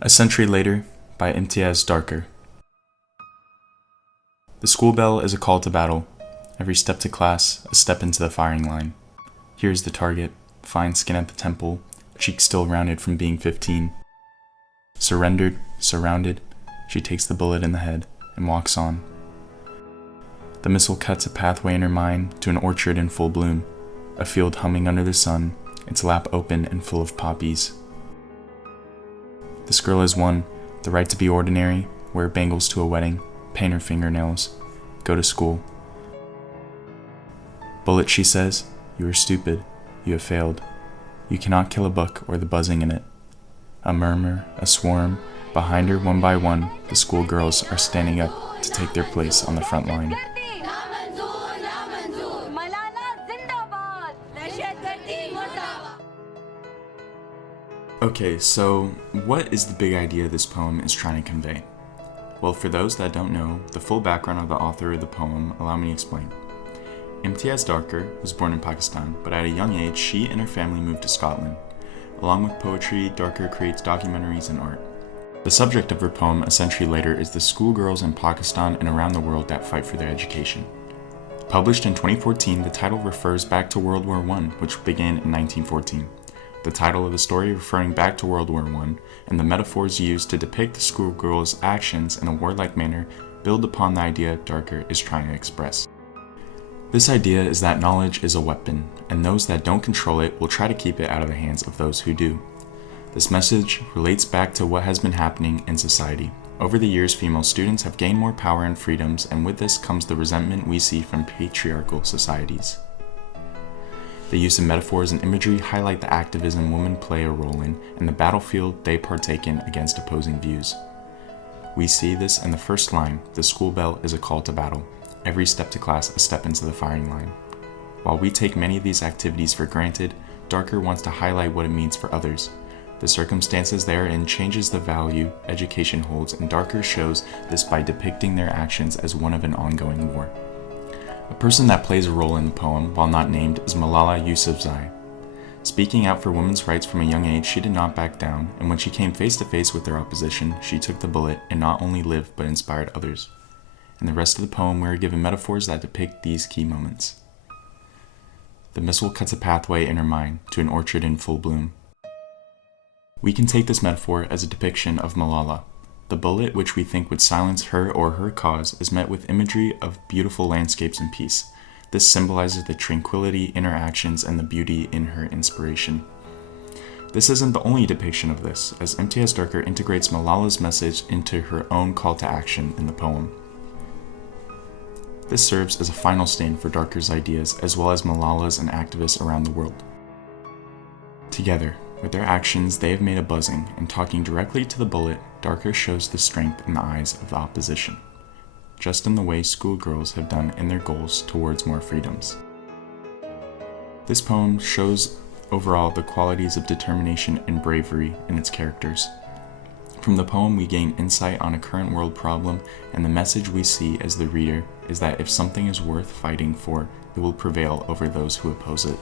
A Century Later by Imtiaz Darker. The school bell is a call to battle. Every step to class, a step into the firing line. Here's the target, fine skin at the temple, cheeks still rounded from being 15. Surrendered, surrounded, she takes the bullet in the head and walks on. The missile cuts a pathway in her mind to an orchard in full bloom, a field humming under the sun, its lap open and full of poppies. This girl has won the right to be ordinary, wear bangles to a wedding, paint her fingernails, go to school. Bullet, she says, you are stupid, you have failed. You cannot kill a book or the buzzing in it. A murmur, a swarm, behind her one by one, the schoolgirls are standing up to take their place on the front line. Okay, so what is the big idea this poem is trying to convey? Well, for those that don't know the full background of the author of the poem, allow me to explain. Imtiaz Darker was born in Pakistan, but at a young age, she and her family moved to Scotland. Along with poetry, Darker creates documentaries and art. The subject of her poem, A Century Later, is the schoolgirls in Pakistan and around the world that fight for their education. Published in 2014, the title refers back to World War I, which began in 1914. The title of the story referring back to World War I, and the metaphors used to depict the schoolgirls' actions in a warlike manner build upon the idea Darker is trying to express. This idea is that knowledge is a weapon, and those that don't control it will try to keep it out of the hands of those who do. This message relates back to what has been happening in society. Over the years, female students have gained more power and freedoms, and with this comes the resentment we see from patriarchal societies. The use of metaphors and imagery highlight the activism women play a role in and the battlefield they partake in against opposing views. We see this in the first line, the school bell is a call to battle. Every step to class, a step into the firing line. While we take many of these activities for granted, Darker wants to highlight what it means for others. The circumstances they are in changes the value education holds, and Darker shows this by depicting their actions as one of an ongoing war. A person that plays a role in the poem, while not named, is Malala Yousafzai. Speaking out for women's rights from a young age, she did not back down, and when she came face to face with their opposition, she took the bullet and not only lived but inspired others. In the rest of the poem, we are given metaphors that depict these key moments. The missile cuts a pathway in her mind to an orchard in full bloom. We can take this metaphor as a depiction of Malala. The bullet, which we think would silence her or her cause, is met with imagery of beautiful landscapes and peace. This symbolizes the tranquility in her actions and the beauty in her inspiration. This isn't the only depiction of this, as Imtiaz Darker integrates Malala's message into her own call to action in the poem. This serves as a final stand for Darker's ideas, as well as Malala's and activists around the world. Together, with their actions, they have made a buzzing, and talking directly to the bullet, Darker shows the strength in the eyes of the opposition, just in the way schoolgirls have done in their goals towards more freedoms. This poem shows overall the qualities of determination and bravery in its characters. From the poem, we gain insight on a current world problem, and the message we see as the reader is that if something is worth fighting for, it will prevail over those who oppose it.